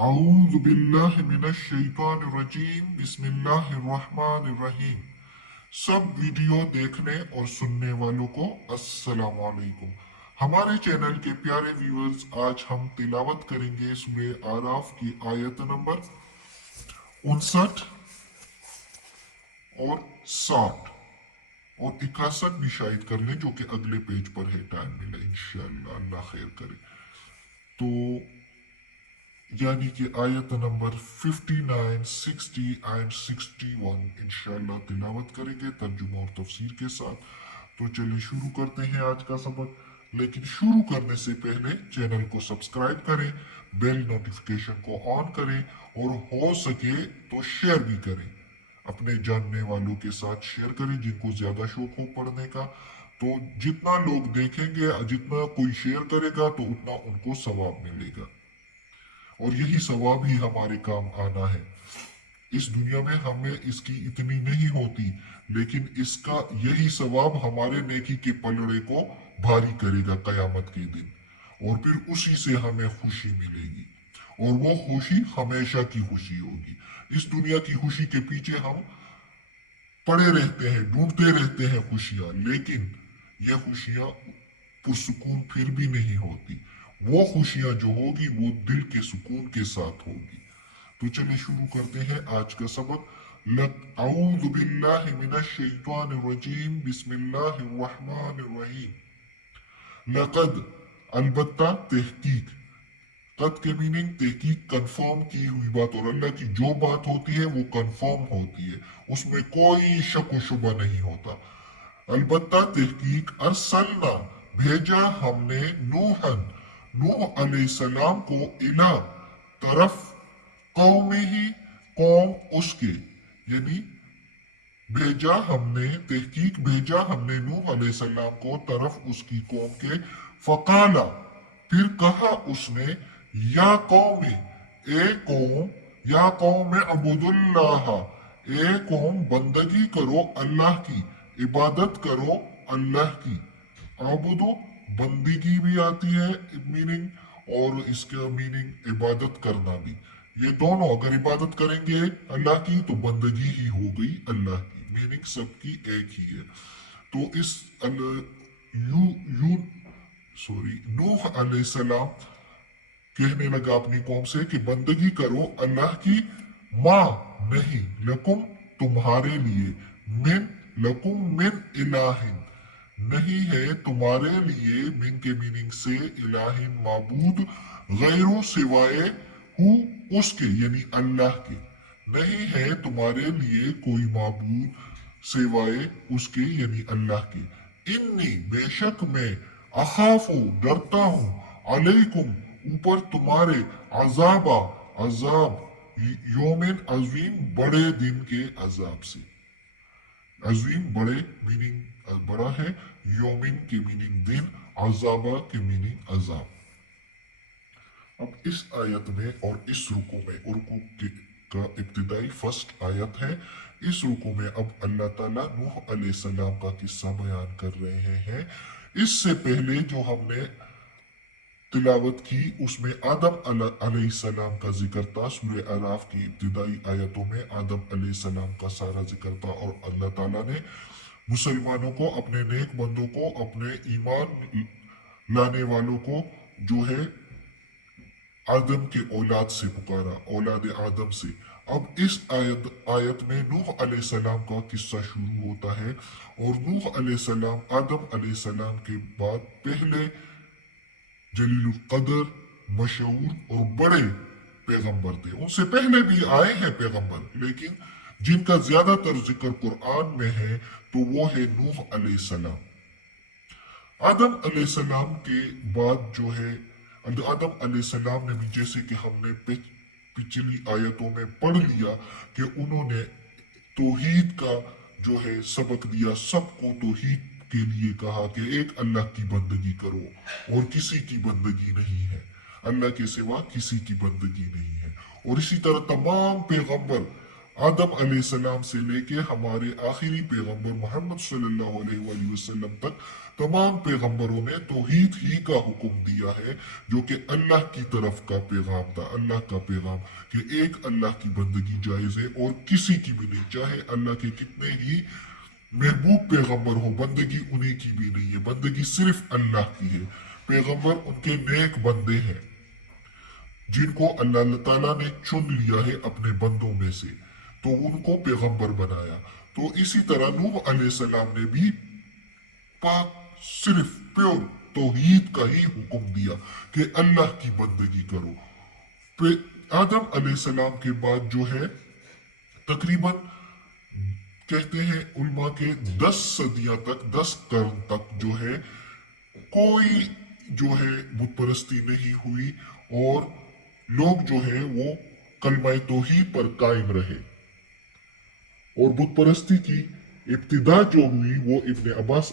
अऊज़ु बिल्लाहि मिनश शैतानिर रजीम बिस्मिल्लाहिर रहमानिर रहीम। सब वीडियो देखने और सुनने वालों को अस्सलाम वालेकुम। हमारे चैनल के प्यारे व्यूअर्स, आज हम तिलावत करेंगे सूरह आराफ की आयत नंबर 59 और 60 और 61 भी शायद कर लें, जो कि अगले पेज पर है। टाइम मिले इंशाअल्लाह, अल्लाह खैर करे तो, यानी कि आयत नंबर 59, 60 एंड 61 इंशाअल्लाह तिलावत करेंगे तर्जुमा और तफसीर के साथ। तो चलिए शुरू करते हैं आज का सबक। लेकिन शुरू करने से पहले चैनल को सब्सक्राइब करें, बेल नोटिफिकेशन को ऑन करें और हो सके तो शेयर भी करें। अपने जानने वालों के साथ शेयर करें जिनको ज्यादा शौक हो पढ़ने का। तो जितना लोग देखेंगे, जितना कोई शेयर करेगा, तो उतना उनको सवाब मिलेगा और यही सवाब ही हमारे काम आना है। इस दुनिया में हमें इसकी इतनी नहीं होती, लेकिन इसका यही सवाब हमारे नेकी के पलड़े को भारी करेगा कयामत के दिन, और फिर उसी से हमें खुशी मिलेगी, और वो खुशी हमेशा की खुशी होगी। इस दुनिया की खुशी के पीछे हम पड़े रहते हैं, ढूंढते रहते हैं खुशियां, लेकिन ये खुशियां पुरसुकून फिर भी नहीं होती। वो खुशियां जो होगी वो दिल के सुकून के साथ होगी। तो चलिए शुरू करते हैं आज का सबक। अऊज़ु बिल्लाहि मिनश शैतानिर रजीम बिस्मिल्लाहिर रहमानिर रहीम। लक़द, अलबत्ता, तहकीक। कद के मीनिंग तहकीक, कंफर्म की हुई बात, और अल्लाह की जो बात होती है वो कंफर्म होती है, उसमें कोई शक व शुबा नहीं होता। अलबत्ता तहकीक, अरसलना, भेजा हमने, नूहन, नूह अलैहिस्सलाम को, इला, तरफ, कौम ही, कौम उसके, यानी भेजा हमने, तहकीक भेजा हमने नूह अलैहिस्सलाम को तरफ उसकी कौम के। फकाला, फिर कहा उसने, या कौम, ए कौम, या कौम अबुदुल्लाह, ए कौम बंदगी करो अल्लाह की, इबादत करो अल्लाह की। आबुदो बंदगी भी आती है मीनिंग, और इसका मीनिंग इबादत करना भी। ये दोनों अगर इबादत करेंगे अल्लाह की तो बंदगी ही हो गई अल्लाह की, मीनिंग सबकी एक ही है। तो इस यू यू सॉरी नूह अलैहिस्सलाम कहने लगा अपनी कौम से कि बंदगी करो अल्लाह की, माँ नहीं, लकुम तुम्हारे लिए, मिन, लकुम मिन इलाहिन, नहीं है तुम्हारे लिए, मिन के मीनिंग से, इलाहिन माबूद, गैरों सिवाय, हु उसके यानी अल्लाह के, नहीं है तुम्हारे लिए कोई माबूद सिवाय उसके यानी अल्लाह के। इन्नी बेशक मैं, अखाफू डरता हूँ, अलैकुम ऊपर तुम्हारे, अजाबा अजाब, योमिन अजीम बड़े दिन के अजाब से। अजीम बड़े मीनिंग बड़ा है, योमिन की मीनिंग दिन, अजाबा की मीनिंग अजाब। अब इस आयत में और इस रुकू में, रुकू का इब्तिदाई फर्स्ट आयत है। इस रुकू में अब अल्लाह ताला नूह अलैहिस्सलाम का किस्सा बयान कर रहे हैं। इससे पहले जो हमने तिलावत की उसमें आदम अलैहिस्सलाम का जिक्र था। सूरह आराफ की इब्तिदाई आयतों में आदम अलैहिस्सलाम का सारा जिक्र था, और अल्लाह ताला ने मुसलमानों को, अपने नेक बंदों को, अपने ईमान लाने वालों को जो है आदम के औलाद से पुकारा, औलाद आदम से। अब इस आयत में नूह अलैहिस्सलाम का किस्सा शुरू होता है, और नूह अलैहिस्सलाम आदम अलैहिस्सलाम के बाद पहले जलीलुल कदर, मशहूर और बड़े पैगंबर थे। उनसे पहले भी आए हैं पैगंबर, लेकिन जिनका ज्यादातर जिक्र कुरान में है तो वो है नूह अलैहिस्सलाम। आदम अलैहिस्सलाम के बाद जो है, आदम अलैहिस्सलाम ने भी, जैसे कि हमने पिछली आयतों में पढ़ लिया, कि उन्होंने तौहीद का जो है सबक दिया, सबको तौहीद के लिए कहा कि एक अल्लाह की बंदगी करो और किसी की बंदगी नहीं है, अल्लाह के सिवा किसी की बंदगी नहीं है। और इसी तरह तमाम पैगंबर आदम अलैहिस्सलाम से लेके हमारे आखिरी पैगंबर मोहम्मद सल्लल्लाहु अलैहि वसल्लम तक तमाम पैगंबरों ने तौहीद ही का हुक्म दिया है, जो कि अल्लाह की तरफ का पैगाम था, अल्लाह का पैगाम कि एक अल्लाह की बंदगी जायज़ है और किसी की भी नहीं, चाहे अल्लाह के कितने ही महबूब पैगंबर हो, बंदगी उन्हीं की भी नहीं है, बंदगी सिर्फ अल्लाह की है। पैगंबर उनके नेक बंदे हैं जिनको अल्लाह ताला ने चुन लिया है अपने बंदों में से, तो उनको पैगंबर बनाया। तो इसी तरह नूह अलैहिस्सलाम ने भी पाक सिर्फ प्योर तौहीद का ही हुक्म दिया कि अल्लाह की बंदगी करो। आदम अलैहिस्सलाम के बाद जो है तकरीबन कहते हैं उल्मा के 10 सदियां तक, 10 कर्न तक जो है कोई जो है बुत परस्ती नहीं हुई और लोग जो है वो कलमा तौहीद पर कायम रहे। और बुत परस्ती की इब्तिदा जो हुई वो इब्न अब्बास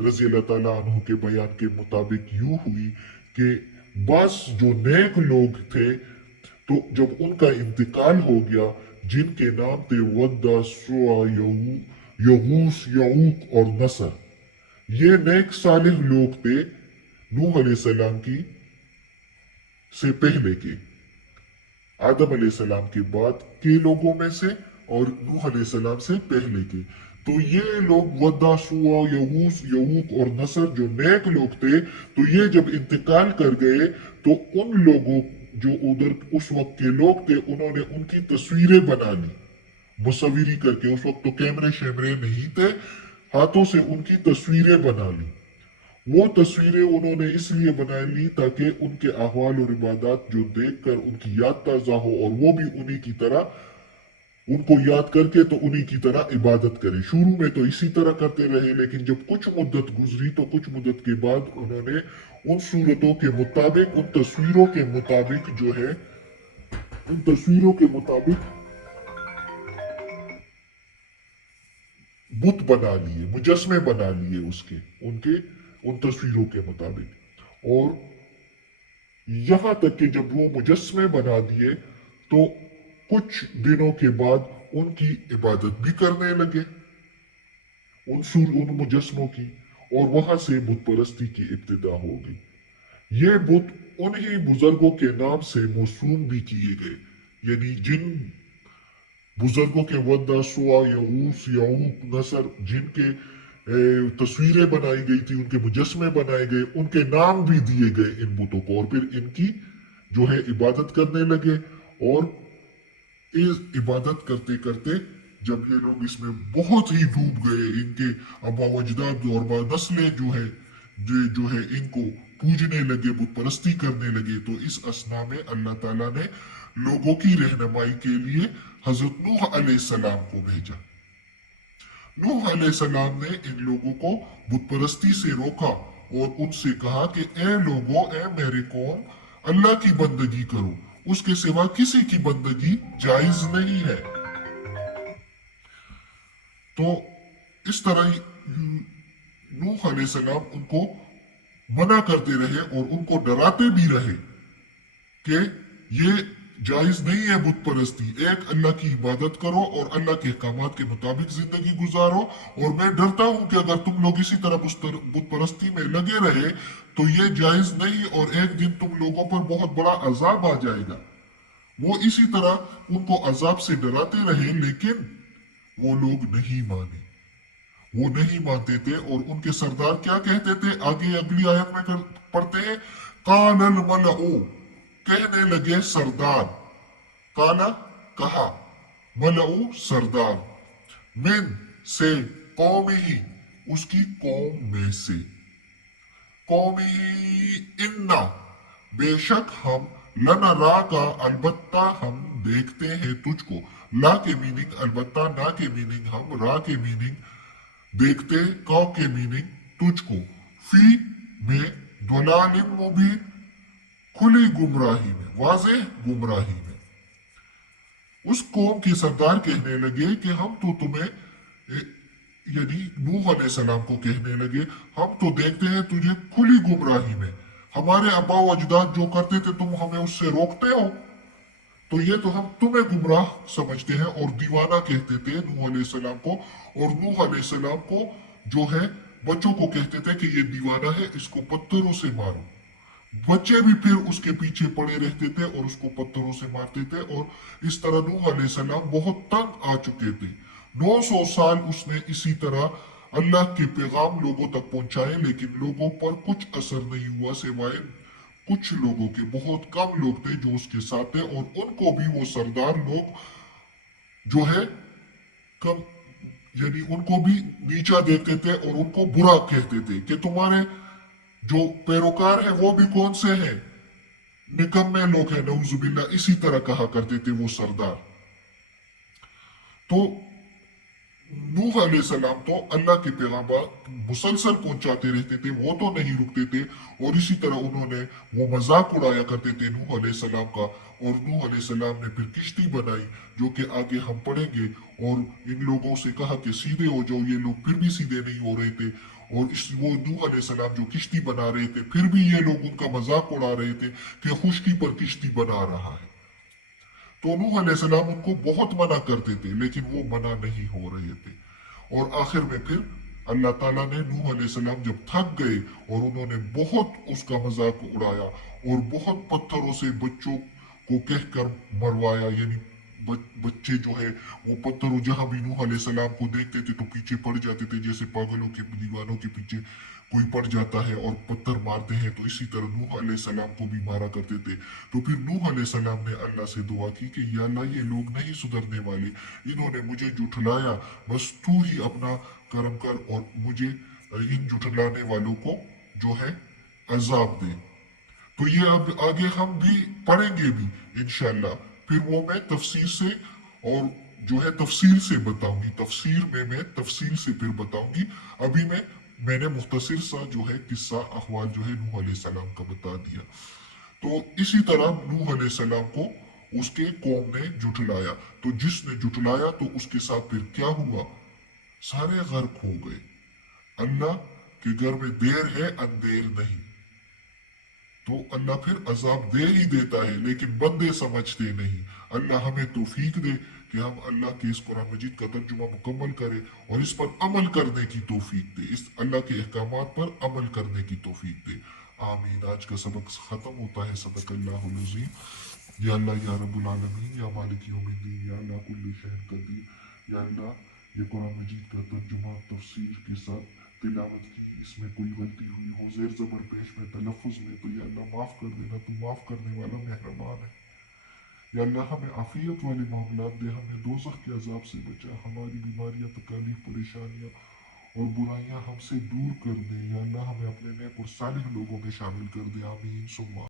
रजी अल्लाह ताला अन्हु के बयान के मुताबिक यूं हुई कि बस जो नेक लोग थे, तो जब उनका इंतकाल हो गया, जिनके नाम थे वद्दा, सुआ, यगूस, यऊक और नसर, ये नेक सालिह लोग थे नूह अलैहिस्सलाम की से पहले के, आदम अलैहिस्सलाम के बाद के लोगों में से और नूह अलैहिस्सलाम से पहले के। तो ये लोग वद्दा, सुआ, यगूस, यऊक और नसर जो नेक लोग थे, तो ये जब इंतकाल कर गए तो उन लोगों जो उधर उस वक्त के लोग थे, उन्होंने उनकी तस्वीरें बना ली मुसविरी करके। उस वक्त तो कैमरे शैमरे नहीं थे, हाथों से उनकी तस्वीरें बना ली। वो तस्वीरें उन्होंने इसलिए बना ली ताकि उनके अहवाल और इबादत जो देखकर उनकी याद ताज़ा हो और वो भी उन्हीं की तरह उनको याद करके तो उन्हीं की तरह इबादत करें। शुरू में तो इसी तरह करते रहे, लेकिन जब कुछ मुद्दत गुजरी तो कुछ मुद्दत के बाद उन्होंने उन सूरतों के मुताबिक, उन तस्वीरों के मुताबिक जो है, उन तस्वीरों के मुताबिक बुत बना लिए, मुजस्मे बना लिए उसके, उनके उन तस्वीरों के मुताबिक। और यहां तक कि जब वो मुजस्मे बना दिए तो कुछ दिनों के बाद उनकी इबादत भी करने लगे, उन मुजस्मों की, और वहां से बुत परस्ती की इब्तिदा हो गई। ये बुत उन्हीं बुजुर्गों के नाम से मौसूम भी किए गए, यानी जिन बुजुर्गों के वद्दा, सुआ, यऊस, यऊक, नसर जिनके तस्वीरें बनाई गई थी, उनके मुजस्मे बनाए गए, उनके नाम भी दिए गए इन बुतों को, और फिर इनकी जो है इबादत करने लगे। और इस इबादत करते करते जब ये लोग इसमें बहुत ही डूब गए, इनके अबा अजदाद और नस्लें जो है इनको पूजने लगे, बुत परस्ती करने लगे, तो इस असना में अल्लाह ताला ने लोगों की रहनुमाई के लिए हजरत नूह अलैहिस्सलाम को भेजा। नूह अलैहिस्सलाम ने इन लोगों को बुत परस्ती से रोका और उनसे कहा कि ए लोगों, ए मेरे कौम, अल्लाह की बंदगी करो, उसके सिवा किसी की बंदगी जायज नहीं है। तो इस तरह नूह अलैहिस्सलाम उनको मना करते रहे और उनको डराते भी रहे कि ये जायज नहीं है बुत परस्ती, एक अल्लाह की इबादत करो और अल्लाह के अहकामात के मुताबिक जिंदगी गुजारो। और मैं डरता हूं कि अगर तुम लोग इसी तरह बुत परस्ती में लगे रहे तो ये जायज नहीं, और एक दिन तुम लोगों पर बहुत बड़ा अजाब आ जाएगा। वो इसी तरह उनको अजाब से डराते रहे, लेकिन वो लोग नहीं माने, वो नहीं मानते थे। और उनके सरदार क्या कहते थे, आगे अगली आयत में पढ़ते हैं, कानल मलऊ, कहने लगे सरदार, काना कहा, मलऊ सरदार, मिन से, कौम ही, उसकी कौम में से, कौम ही, इन्ना, बेशक हम, लनरा का, अलबत्ता हम देखते हैं तुझको, ला के मीनिंग अलबत्ता, ना के मीनिंग हम, रा के मीनिंग देखते, कौ के मीनिंग तुझको, फी में, दुलालिम मुबीन, खुली गुमराही में, वाज़ेह गुमराही में। उस कौम के सरदार कहने लगे कि हम तो तुम्हें, यानी नूह अलैहिस्सलाम को कहने लगे, हम तो देखते हैं तुझे खुली गुमराही में, हमारे अब्बा अजदाद जो करते थे तुम हमें उससे रोकते हो। तो ये तो हम तुम्हें गुमराह समझते हैं और दीवाना कहते थे नूह अलैहिस्सलाम को, और नूह अलैहिस्सलाम को जो है बच्चों को कहते थे कि ये दीवाना है, इसको पत्थरों से मारो। बच्चे भी फिर उसके पीछे पड़े रहते थे और उसको पत्थरों से मारते थे, और इस तरह नूह अलैहिस्सलाम बहुत तंग आ चुके थे। 900 साल उसने इसी तरह अल्लाह के पैगाम लोगों तक पहुंचाए, लेकिन लोगों पर कुछ असर नहीं हुआ सिवाय कुछ लोगों के। बहुत कम लोग थे जो उसके साथ थे, और उनको भी वो सरदार लोग जो है कम, यानी उनको भी नीचा देखते थे और उनको बुरा कहते थे कि तुम्हारे जो पैरोकार है वो भी कौन से हैं, निकम्मे लोग हैं, नऊजुबिल्ला, इसी तरह कहा करते थे वो सरदार। तो नूह अलैहिस्सलाम तो अल्लाह के पैगाम मुसलसल पहुंचाते रहते थे, वो तो नहीं रुकते थे, और इसी तरह उन्होंने वो मजाक उड़ाया करते थे नूह अलैहिस्सलाम का। और नूह अलैहिस्सलाम ने फिर किश्ती बनाई, जो कि आगे हम पढ़ेंगे, और इन लोगों से कहा कि सीधे हो जाओ। ये लोग फिर भी सीधे नहीं हो रहे थे, और इस वो नूह अलैहिस्सलाम जो किश्ती बना रहे थे, फिर भी ये लोग उनका मजाक उड़ा रहे थे कि खुश्की पर किश्ती बना रहा है। तो नूह अलैहिस्सलाम उनको बहुत मना करते थे, लेकिन वो मना नहीं हो रहे थे। और आखिर में फिर अल्लाह ताला ने नूह अलैहिस्सलाम जब थक गए और उन्होंने बहुत उसका मजाक उड़ाया और बहुत पत्थरों से बच्चों को कहकर मरवाया, यानी बच्चे जो है वो पत्थरों, जहां भी नूह अलैहिस्सलाम को देखते थे तो पीछे पड़ जाते थे, जैसे पागलों के दीवानों के पीछे कोई पड़ जाता है और पत्थर मारते हैं, तो इसी तरह नूह अलैहिस्सलाम को भी मारा करते थे। तो फिर नूह अलैहिस्सलाम ने अल्लाह से दुआ की कि या अल्लाह, ये लोग नहीं सुधरने वाले, इन्होंने मुझे जुठलाया, बस तू ही अपना करम कर और मुझे इन जुठलाने वालों को जो है अजाब दे। तो ये अब आगे हम भी पढ़ेंगे भी इंशाल्लाह। फिर वो मैं तफसीर से और जो है तफसील से बताऊंगी, तफसीर में मैं तफसील से फिर बताऊंगी। अभी मैंने मुख्तसर सा जो है किस्सा अहवाल जो है नूह अलैहिस्सलाम का बता दिया। तो इसी तरह नूह अलैहिस्सलाम को उसके कौम ने जुटलाया, तो जिसने जुटलाया तो उसके साथ फिर क्या हुआ, सारे गर्क हो गए। अल्लाह के घर में देर है अंधेर नहीं। तो अल्लाह फिर अजाब दे ही देता है, लेकिन बंदे समझते नहीं। अल्लाह हमें तौफीक दे कि हम अल्लाह के इस कुरान मजीद का तर्जुमा मुकम्मल करें और इस पर अमल करने की तौफीक दे, इस अल्लाह के अहकामात पर अमल करने की तौफीक दे। आमीन। आज का सबक खत्म होता है। सदकल्लाहुल अज़ीम। या अल्लाह या रब्बुल आलमीन या मालिक यौमिद्दीन या अल्लाह कुल्ली शैइन कदीर। या अल्लाह ये कुरान मजीद का तर्जुमा तफसीर के साथ तिलावत की, इसमें कोई गलती हुई हो जेर जबर पेश में तलफ़ुज़ में, तो या अल्लाह माफ़ कर देना, तू माफ़ करने वाला मेहरबान है। या अल्लाह हमें आफियत वाले मामलात दे, हमें दोज़ख के अजाब से बचा, हमारी बीमारियां तकालीफ परेशानियां और बुराइयां हमसे दूर कर दे। या अल्लाह हमें अपने नेक और सालिह लोगों में शामिल कर दे। आमीन सुम्मा